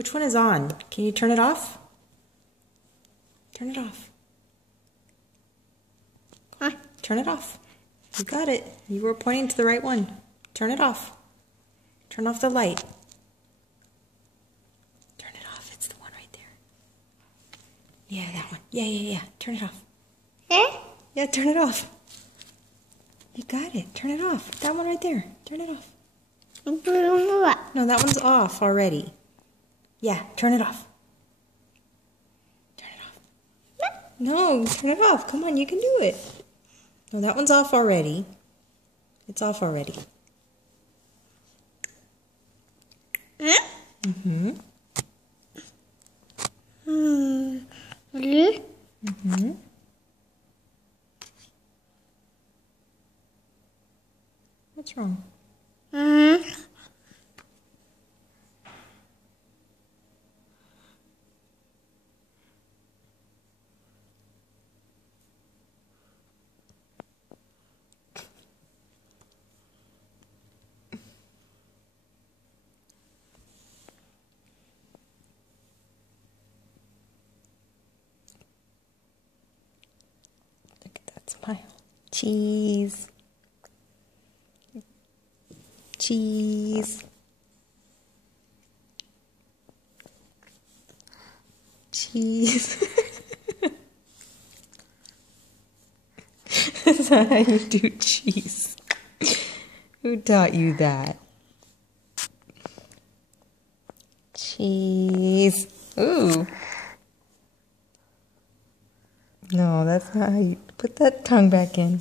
Which one is on? Can you turn it off? Turn it off. Come on, turn it off. You got it. You were pointing to the right one. Turn it off. Turn off the light. Turn it off. It's the one right there. Yeah, that one. Yeah. Turn it off. Yeah, turn it off. You got it. Turn it off. That one right there. Turn it off. No, that one's off already. Yeah, turn it off. Turn it off. No, turn it off. Come on, you can do it. No, that one's off already. It's off already. Mm-hmm. Really? Mm-hmm. What's wrong? Look at that smile. Cheese. Cheese. Cheese. That's not how you do cheese. Who taught you that? Cheese. Ooh. No, that's not how you... Put that tongue back in.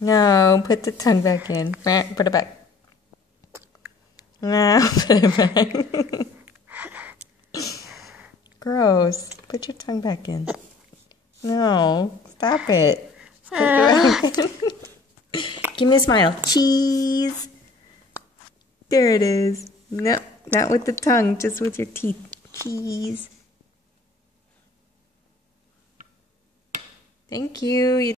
No, put the tongue back in. Put it back. No, put it back. Gross. Put your tongue back in. No, stop it. Give me a smile. Cheese. There it is. No, not with the tongue, just with your teeth. Cheese. Thank you.